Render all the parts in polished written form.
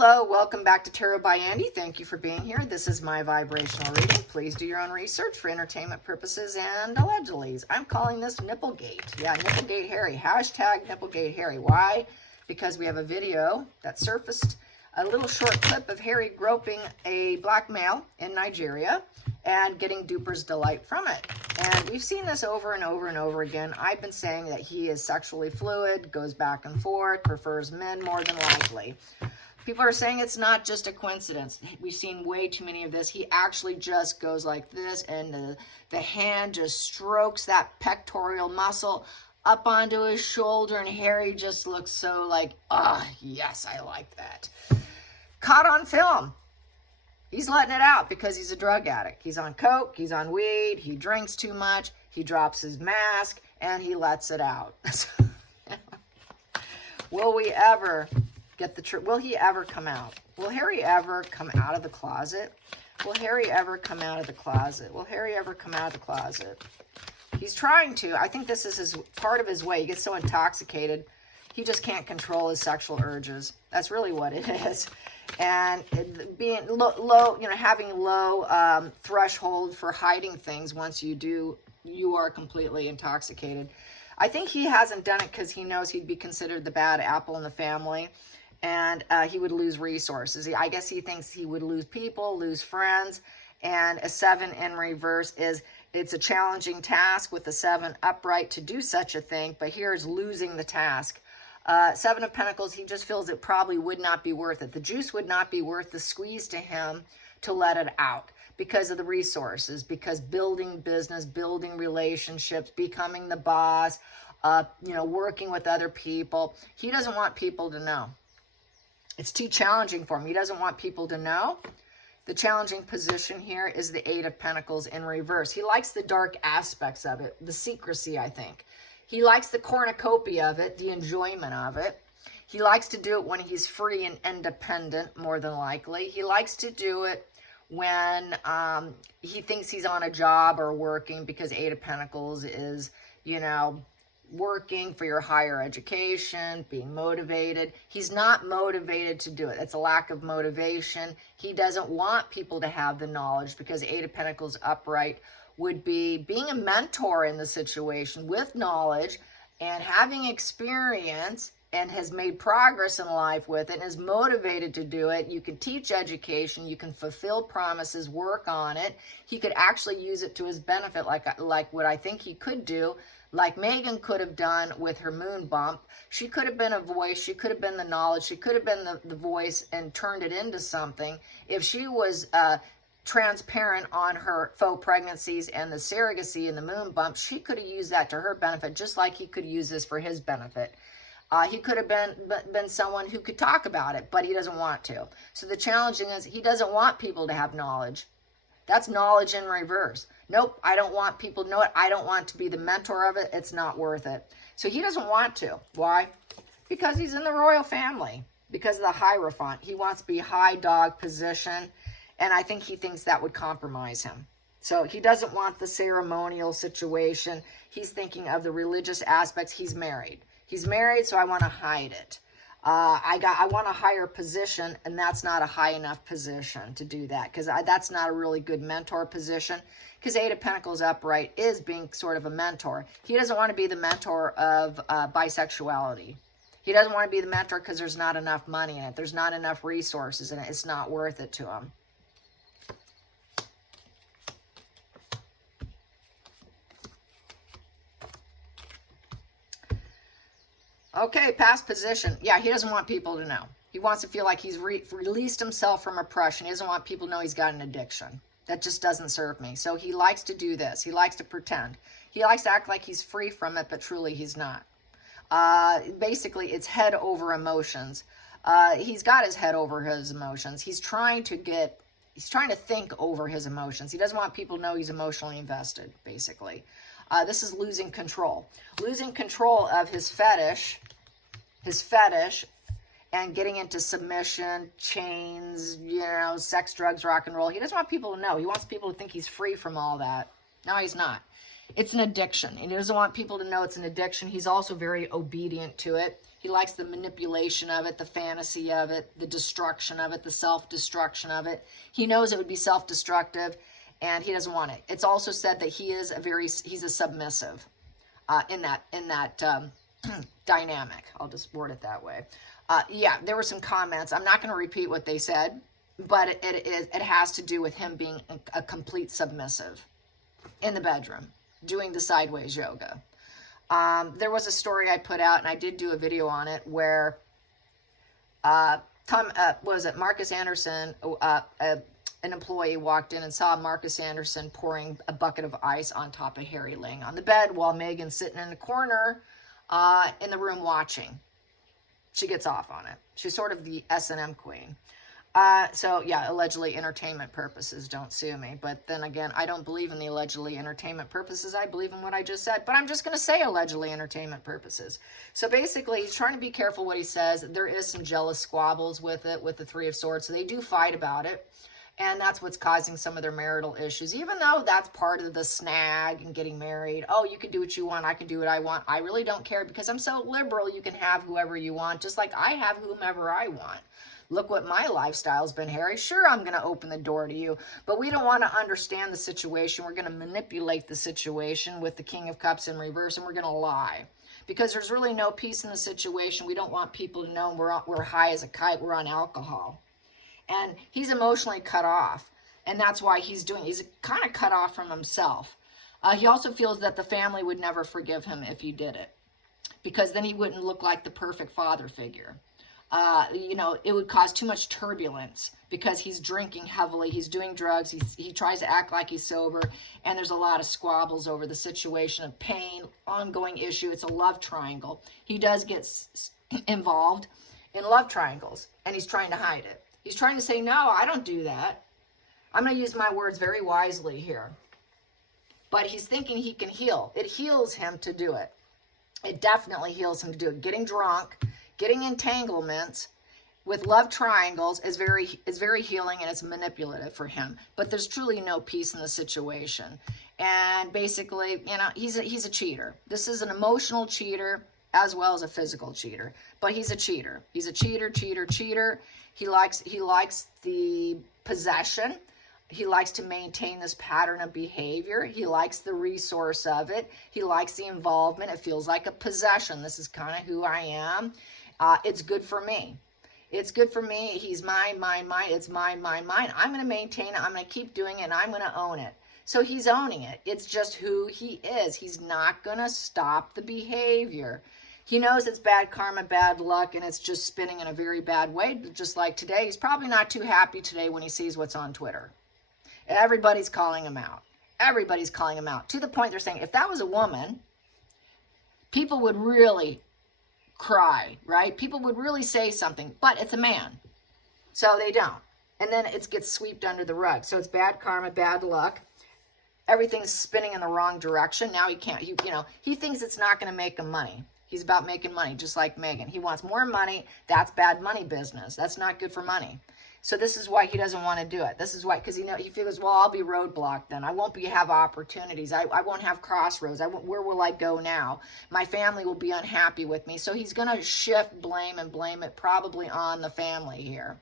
Hello, welcome back to Tarot by Andy. Thank you for being here. This is my vibrational reading. Please do your own research for entertainment purposes and allegedly. I'm calling this Nipplegate. Yeah, Nipplegate Harry. Hashtag Nipplegate Harry. Why? Because we have a video that surfaced, a little short clip of Harry groping a black male in Nigeria and getting duper's delight from it. And we've seen this over and over and over again. I've been saying that he is sexually fluid, goes back and forth, prefers men more than likely. People are saying it's not just a coincidence. We've seen way too many of this. He actually just goes like this, and the hand just strokes that pectoral muscle up onto his shoulder, and Harry just looks so like, yes, I like that. Caught on film. He's letting it out because he's a drug addict. He's on coke, he's on weed, he drinks too much, he drops his mask, and he lets it out. Will we ever get the truth? Will he ever come out? Will Harry ever come out of the closet? Will Harry ever come out of the closet? Will Harry ever come out of the closet? He's trying to. I think this is part of his way. He gets so intoxicated, he just can't control his sexual urges. That's really what it is. And being low, having low threshold for hiding things once you are completely intoxicated. I think he hasn't done it because he knows he'd be considered the bad apple in the family, and he would lose resources. I guess he thinks he would lose people, lose friends, and a 7 in reverse it's a challenging task with a 7 upright to do such a thing, but here's losing the task. 7 of Pentacles, he just feels it probably would not be worth it. The juice would not be worth the squeeze to him to let it out because of the resources, because building business, building relationships, becoming the boss, working with other people. He doesn't want people to know. It's too challenging for him. He doesn't want people to know. The challenging position here is the 8 of Pentacles in reverse. He likes the dark aspects of it, the secrecy, I think. He likes the cornucopia of it, the enjoyment of it. He likes to do it when he's free and independent, more than likely. He likes to do it when he thinks he's on a job or working, because 8 of Pentacles is, working for your higher education, being motivated. He's not motivated to do it. It's a lack of motivation. He doesn't want people to have the knowledge, because 8 of Pentacles upright would be being a mentor in the situation with knowledge and having experience, and has made progress in life with it and is motivated to do it. You can teach education, you can fulfill promises, work on it. He could actually use it to his benefit, like what I think he could do, like Megan could have done with her moon bump. She could have been a voice, she could have been the knowledge, she could have been the voice and turned it into something. If she was transparent on her faux pregnancies and the surrogacy and the moon bump, she could have used that to her benefit, just like he could use this for his benefit. He could have been someone who could talk about it, but he doesn't want to. So the challenging is he doesn't want people to have knowledge. That's knowledge in reverse. Nope, I don't want people to know it. I don't want to be the mentor of it. It's not worth it. So he doesn't want to. Why? Because he's in the royal family. Because of the Hierophant. He wants to be high dog position. And I think he thinks that would compromise him. So he doesn't want the ceremonial situation. He's thinking of the religious aspects. He's married. He's married, so I want to hide it. I want a higher position, and that's not a high enough position to do that, because that's not a really good mentor position, because 8 of Pentacles upright is being sort of a mentor. He doesn't want to be the mentor of bisexuality. He doesn't want to be the mentor because there's not enough money in it. There's not enough resources in it. It's not worth it to him. Okay, past position. Yeah, he doesn't want people to know. He wants to feel like he's released himself from oppression. He doesn't want people to know he's got an addiction. That just doesn't serve me. So he likes to do this. He likes to pretend. He likes to act like he's free from it, but truly he's not. Basically, it's head over emotions. He's got his head over his emotions. He's trying to think over his emotions. He doesn't want people to know he's emotionally invested, basically. This is losing control. Losing control of his fetish, and getting into submission, chains, sex, drugs, rock and roll. He doesn't want people to know. He wants people to think he's free from all that. No, he's not. It's an addiction, and he doesn't want people to know it's an addiction. He's also very obedient to it. He likes the manipulation of it, the fantasy of it, the destruction of it, the self-destruction of it. He knows it would be self-destructive, and he doesn't want it. It's also said that he's a submissive in that dynamic. I'll just word it that way. Yeah, there were some comments. I'm not going to repeat what they said, but it has to do with him being a complete submissive in the bedroom, doing the sideways yoga. There was a story I put out, and I did do a video on it, where Marcus Anderson, an employee walked in and saw Marcus Anderson pouring a bucket of ice on top of Harry laying on the bed while Megan's sitting in the corner in the room watching. She gets off on it. She's sort of the S&M queen. So yeah, allegedly entertainment purposes, don't sue me. But then again, I don't believe in the allegedly entertainment purposes. I believe in what I just said, but I'm just going to say allegedly entertainment purposes. So basically, he's trying to be careful what he says. There is some jealous squabbles with it, with the Three of Swords. So they do fight about it. And that's what's causing some of their marital issues, even though that's part of the snag and getting married. Oh, you can do what you want. I can do what I want. I really don't care because I'm so liberal. You can have whoever you want, just like I have whomever I want. Look what my lifestyle's been, Harry. Sure, I'm going to open the door to you, but we don't want to understand the situation. We're going to manipulate the situation with the King of Cups in reverse, and we're going to lie. Because there's really no peace in the situation. We don't want people to know we're high as a kite. We're on alcohol. And he's emotionally cut off. And that's why he's kind of cut off from himself. He also feels that the family would never forgive him if he did it. Because then he wouldn't look like the perfect father figure. It would cause too much turbulence because he's drinking heavily. He's doing drugs. He tries to act like he's sober. And there's a lot of squabbles over the situation of pain, ongoing issue. It's a love triangle. He does get involved in love triangles. And he's trying to hide it. He's trying to say, no, I don't do that. I'm going to use my words very wisely here. But he's thinking he can heal. It heals him to do it. It definitely heals him to do it. Getting drunk, getting entanglements with love triangles is very healing, and it's manipulative for him. But there's truly no peace in the situation. And basically, he's a cheater. This is an emotional cheater as well as a physical cheater. But he's a cheater. He's a cheater. He likes the possession. He likes to maintain this pattern of behavior. He likes the resource of it. He likes the involvement. It feels like a possession. This is kind of who I am. It's good for me. It's good for me. He's mine. It's mine. I'm going to maintain it. I'm going to keep doing it, and I'm going to own it. So he's owning it. It's just who he is. He's not going to stop the behavior. He knows it's bad karma, bad luck, and it's just spinning in a very bad way. Just like today, he's probably not too happy today when he sees what's on Twitter. Everybody's calling him out. Everybody's calling him out. To the point they're saying, if that was a woman, people would really cry, right? People would really say something, but it's a man. So they don't. And then it gets swept under the rug. So it's bad karma, bad luck. Everything's spinning in the wrong direction. Now he can't, he thinks it's not going to make him money. He's about making money, just like Megan. He wants more money. That's bad money business. That's not good for money. So this is why he doesn't want to do it. This is why, because he feels, well, I'll be roadblocked then. I won't have opportunities. I won't have crossroads. Where will I go now? My family will be unhappy with me. So he's going to shift blame it probably on the family here.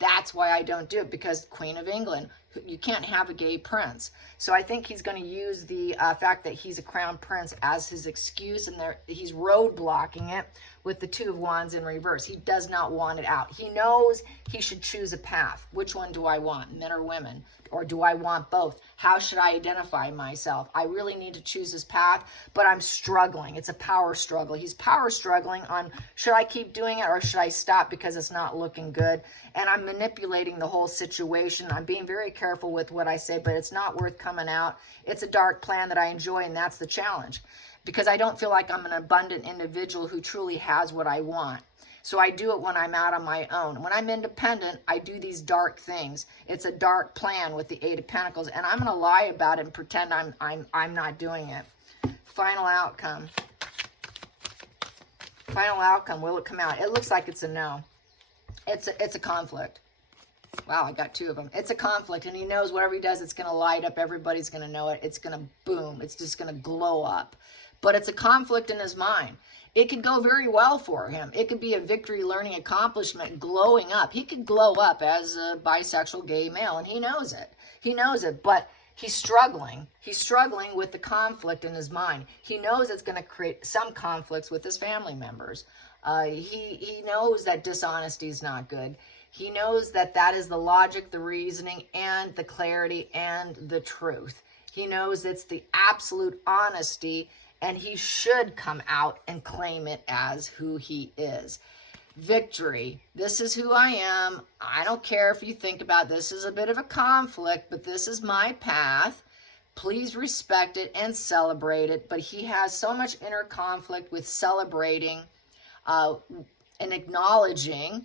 That's why I don't do it, because Queen of England, you can't have a gay prince. So I think he's going to use the fact that he's a crown prince as his excuse, and he's roadblocking it with the Two of Wands in reverse. He does not want it out. He knows he should choose a path. Which one do I want, men or women? Or do I want both? How should I identify myself? I really need to choose this path, but I'm struggling. It's a power struggle. He's power struggling on, should I keep doing it or should I stop because it's not looking good? And I'm manipulating the whole situation. I'm being very careful with what I say, but it's not worth coming out. It's a dark plan that I enjoy, and that's the challenge. Because I don't feel like I'm an abundant individual who truly has what I want. So I do it when I'm out on my own. When I'm independent, I do these dark things. It's a dark plan with the Eight of Pentacles, and I'm going to lie about it and pretend I'm not doing it. Final outcome. Final outcome. Will it come out? It looks like it's a no. It's a conflict. Wow, I got two of them. It's a conflict, and he knows whatever he does, it's going to light up. Everybody's going to know it. It's going to boom. It's just going to glow up. But it's a conflict in his mind. It could go very well for him. It could be a victory, learning, accomplishment, glowing up. He could glow up as a bisexual gay male, and he knows it. He knows it, but he's struggling. He's struggling with the conflict in his mind. He knows it's going to create some conflicts with his family members. He knows that dishonesty is not good. He knows that that is the logic, the reasoning, and the clarity, and the truth. He knows it's the absolute honesty, and he should come out and claim it as who he is. Victory. This is who I am. I don't care if you think about this as a bit of a conflict, but this is my path. Please respect it and celebrate it. But he has so much inner conflict with celebrating and acknowledging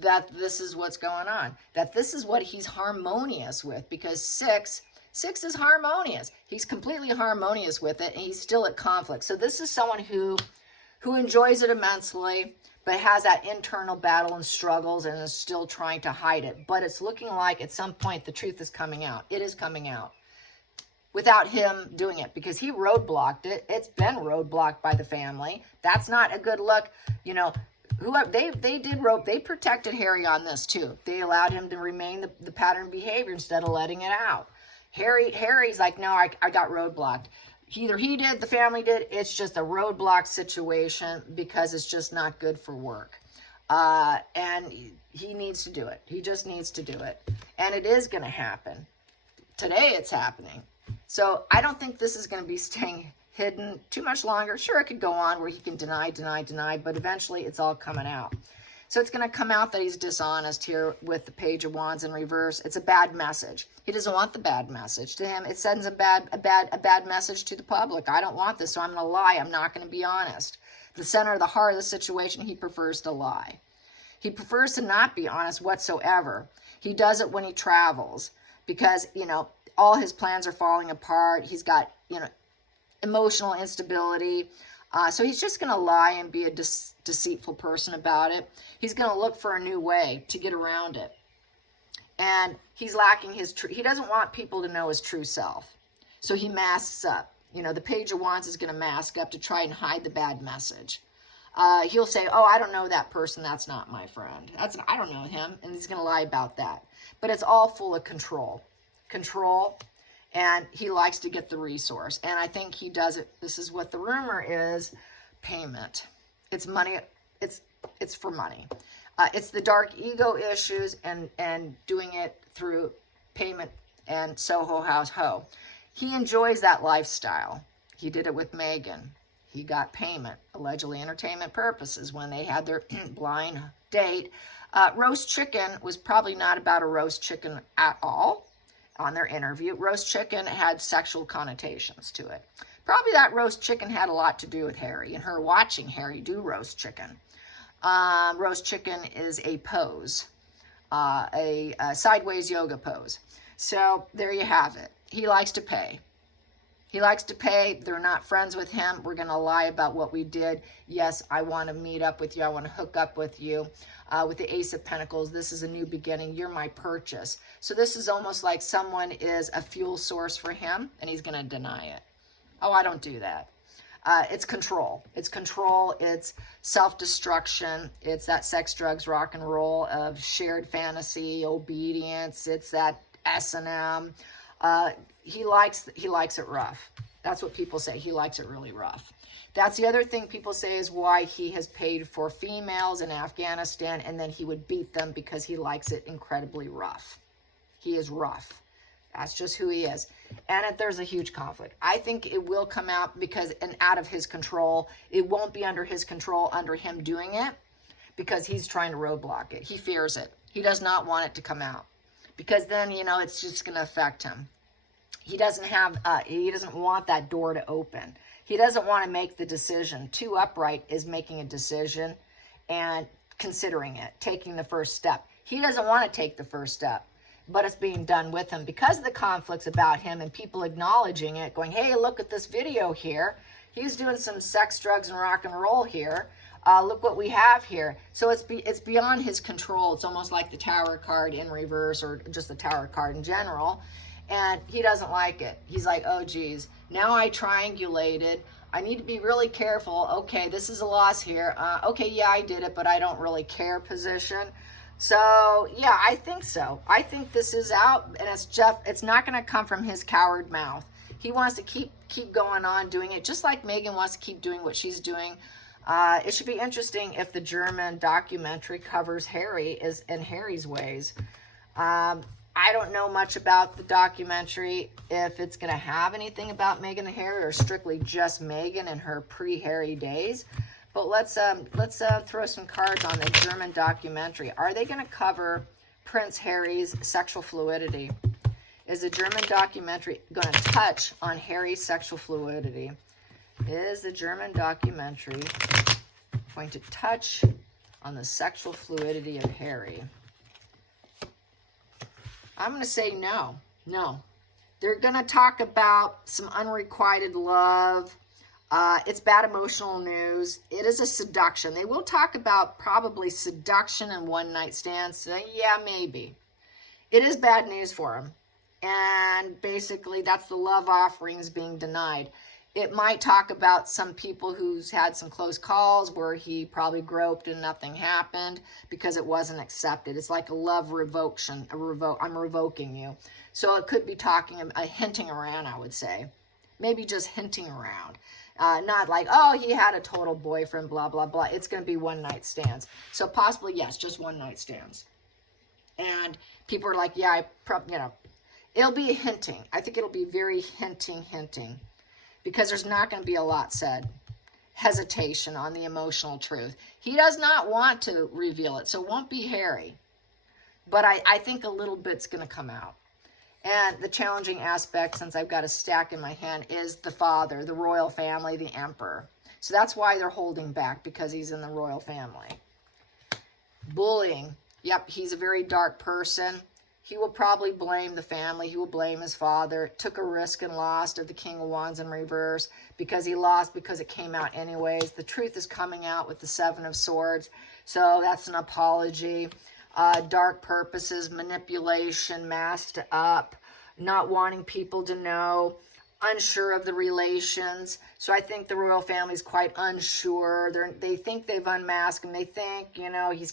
that this is what's going on, that this is what he's harmonious with, because six is harmonious. He's completely harmonious with it, and he's still at conflict. So this is someone who enjoys it immensely, but has that internal battle and struggles and is still trying to hide it. But it's looking like at some point the truth is coming out. It is coming out without him doing it, because he roadblocked it. It's been roadblocked by the family. That's not a good look. You know, whoever they protected Harry on this too. They allowed him to remain the pattern behavior instead of letting it out. Harry's like, no, I got roadblocked. Either he did, the family did. It's just a roadblock situation because it's just not good for work. And he needs to do it. He just needs to do it. And it is going to happen. Today it's happening. So I don't think this is going to be staying hidden too much longer. Sure, it could go on where he can deny, but eventually it's all coming out. So it's going to come out that he's dishonest here with the Page of Wands in reverse. It's a bad message. He doesn't want the bad message. To him, it sends a bad message to the public. I don't want this, so I'm going to lie. I'm not going to be honest. The center of the heart of the situation, he prefers to lie. He prefers to not be honest whatsoever. He does it when he travels because, you know, all his plans are falling apart. He's got, you know, emotional instability. So he's just going to lie and be a deceitful person about it. He's going to look for a new way to get around it. And he's lacking he doesn't want people to know his true self. So he masks up. You know, the Page of Wands is going to mask up to try and hide the bad message. He'll say, oh, I don't know that person. That's not my friend. I don't know him. And he's going to lie about that. But it's all full of control. And he likes to get the resource. And I think he does it. This is what the rumor is. Payment. It's money. It's for money. It's the dark ego issues and doing it through payment and Soho House Ho. He enjoys that lifestyle. He did it with Meghan. He got payment, allegedly entertainment purposes, when they had their blind date. Roast chicken was probably not about a roast chicken at all. On their interview, roast chicken had sexual connotations to it. Probably that roast chicken had a lot to do with Harry and her watching Harry do roast chicken. Roast chicken is a pose, a sideways yoga pose. So there you have it. He likes to pay. He likes to pay. They're not friends with him. We're going to lie about what we did. Yes, I want to meet up with you. I want to hook up with you. With the Ace of Pentacles, this is a new beginning. You're my purchase. So this is almost like someone is a fuel source for him, and he's going to deny it. Oh, I don't do that. It's control. It's control. It's self-destruction. It's that sex, drugs, rock and roll of shared fantasy, obedience. It's that S&M. He likes it rough. That's what people say. He likes it really rough. That's the other thing people say is why he has paid for females in Afghanistan, and then he would beat them because he likes it incredibly rough. He is rough. That's just who he is. And there's a huge conflict. I think it will come out because and out of his control. It won't be under his control, under him doing it, because he's trying to roadblock it. He fears it. He does not want it to come out because then, you know, it's just going to affect him. He doesn't want that door to open. He doesn't want to make the decision. Too upright is making a decision and considering it, taking the first step. He doesn't want to take the first step, but it's being done with him because of the conflicts about him and people acknowledging it, going, hey, look at this video here. He's doing some sex, drugs, and rock and roll here. Look what we have here. So it's beyond his control. It's almost like the Tower card in reverse or just the Tower card in general. And he doesn't like it. He's like, oh, geez, now I triangulated. I need to be really careful. Okay, this is a loss here. Okay, yeah, I did it, but I don't really care position. So, yeah, I think so. I think this is out, and it's not going to come from his coward mouth. He wants to keep going on doing it, just like Meghan wants to keep doing what she's doing. It should be interesting if the German documentary covers Harry and Harry's ways. I don't know much about the documentary, if it's going to have anything about Meghan and Harry or strictly just Meghan and her pre-Harry days. But let's throw some cards on the German documentary. Are they going to cover Prince Harry's sexual fluidity? Is the German documentary going to touch on Harry's sexual fluidity? Is the German documentary going to touch on the sexual fluidity of Harry? I'm going to say no. No. They're going to talk about some unrequited love. It's bad emotional news. It is a seduction. They will talk about probably seduction and one-night stands. So yeah, maybe. It is bad news for him. And basically, that's the love offerings being denied. It might talk about some people who's had some close calls where he probably groped and nothing happened because it wasn't accepted. It's like a love revocation. I'm revoking you. So it could be hinting around, I would say. Maybe just hinting around. Not like, oh, he had a total boyfriend, blah, blah, blah. It's going to be one-night stands. So possibly, yes, just one-night stands. And people are like, yeah, it'll be a hinting. I think it'll be very hinting. Because there's not going to be a lot said. Hesitation on the emotional truth. He does not want to reveal it, so it won't be Harry. But I think a little bit's going to come out. And the challenging aspect, since I've got a stack in my hand, is the father, the royal family, the emperor. So that's why they're holding back, because he's in the royal family. Bullying. Yep, he's a very dark person. He will probably blame the family. He will blame his father. Took a risk and lost of the King of Wands in reverse because he lost because it came out anyways. The truth is coming out with the Seven of Swords. So that's an apology. Dark purposes, manipulation, masked up, not wanting people to know, unsure of the relations. So I think the royal family is quite unsure. They think they've unmasked him. They think, he's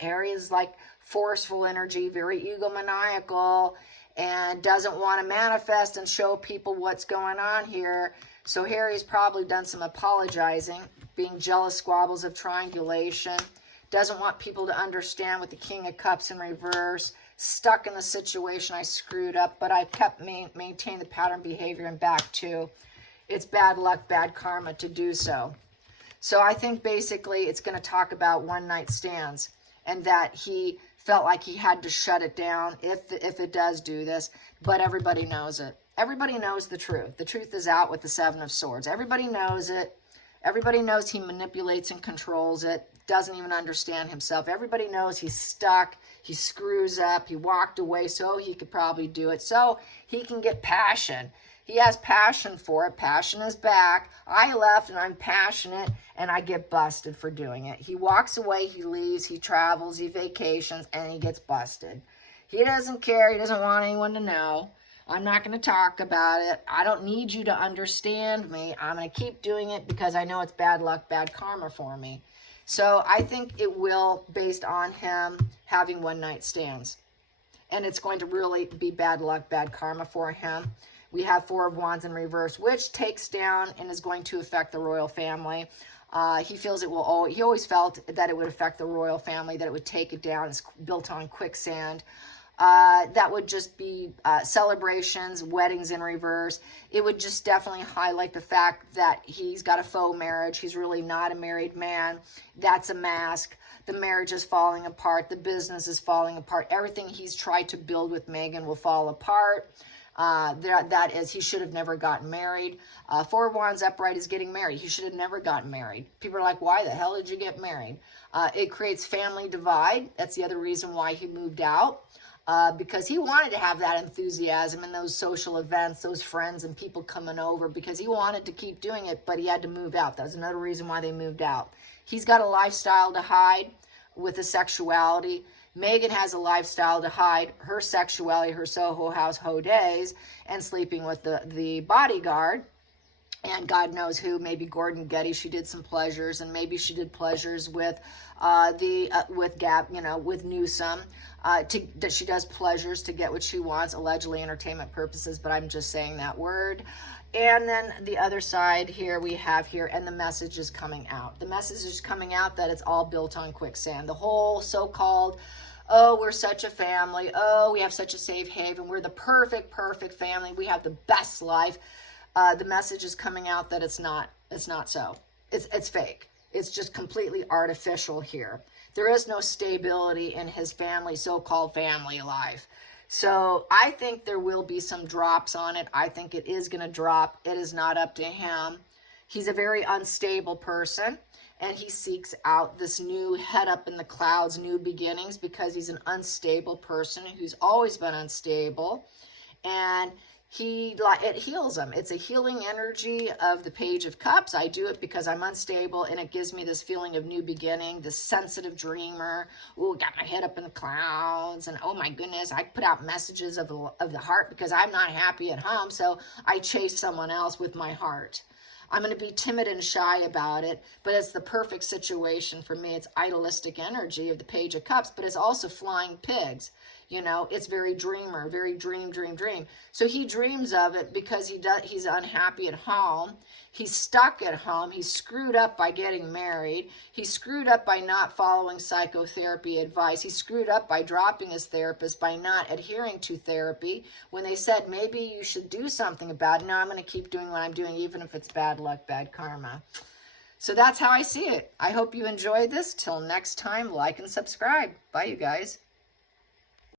Harry is like forceful energy, very egomaniacal, and doesn't want to manifest and show people what's going on here. So Harry's probably done some apologizing, being jealous squabbles of triangulation, doesn't want people to understand with the King of Cups in reverse, stuck in the situation, I screwed up, but I kept maintain the pattern behavior and back to. It's bad luck, bad karma to do so. So I think basically it's going to talk about one-night stands and that he felt like he had to shut it down if it does do this, but everybody knows it. Everybody knows the truth. The truth is out with the Seven of Swords. Everybody knows it. Everybody knows he manipulates and controls it, doesn't even understand himself. Everybody knows he's stuck, he screws up, he walked away so he could probably do it, so he can get passion. He has passion for it. Passion is back. I left and I'm passionate and I get busted for doing it. He walks away, he leaves, he travels, he vacations, and he gets busted. He doesn't care. He doesn't want anyone to know. I'm not going to talk about it. I don't need you to understand me. I'm going to keep doing it because I know it's bad luck, bad karma for me. So I think it will, based on him having one-night stands. And it's going to really be bad luck, bad karma for him. We have Four of Wands in reverse, which takes down and is going to affect the royal family. He feels it will. He always felt that it would affect the royal family, that it would take it down. It's built on quicksand. That would just be celebrations, weddings in reverse. It would just definitely highlight the fact that he's got a faux marriage. He's really not a married man. That's a mask. The marriage is falling apart. The business is falling apart. Everything he's tried to build with Meghan will fall apart. That is, he should have never gotten married. Four of Wands upright is getting married. He should have never gotten married. People are like, why the hell did you get married? It creates family divide. That's the other reason why he moved out. Because he wanted to have that enthusiasm and those social events, those friends and people coming over, because he wanted to keep doing it, but he had to move out. That was another reason why they moved out. He's got a lifestyle to hide with a sexuality. Meghan has a lifestyle to hide her sexuality, her Soho House ho days, and sleeping with the bodyguard. and God knows who, maybe Gordon Getty, she did some pleasures, and maybe she did pleasures with with Gab, you know, with Newsom, that she does pleasures to get what she wants, allegedly entertainment purposes, but I'm just saying that word. And then the other side here we have here, and the message is coming out. The message is coming out that it's all built on quicksand. The whole so-called, oh, we're such a family, oh, we have such a safe haven, we're the perfect family, we have the best life. The message is coming out that it's not so. It's fake. It's just completely artificial here. There is no stability in his family, so-called family life. So I think there will be some drops on it. I think it is going to drop. It is not up to him. He's a very unstable person, and he seeks out this new head up in the clouds, new beginnings, because he's an unstable person who's always been unstable. And it heals him. It's a healing energy of the Page of Cups. I do it because I'm unstable, and it gives me this feeling of new beginning, this sensitive dreamer. Ooh, got my head up in the clouds, and oh my goodness, I put out messages of the heart because I'm not happy at home, so I chase someone else with my heart. I'm going to be timid and shy about it, but it's the perfect situation for me. It's idealistic energy of the Page of Cups, but it's also flying pigs. You know, it's very dreamer, very dream. So he dreams of it because he's unhappy at home. He's stuck at home. He's screwed up by getting married. He's screwed up by not following psychotherapy advice. He's screwed up by dropping his therapist, by not adhering to therapy. When they said, maybe you should do something about it, no, I'm going to keep doing what I'm doing, even if it's bad luck, bad karma. So that's how I see it. I hope you enjoyed this. Till next time, like and subscribe. Bye, you guys.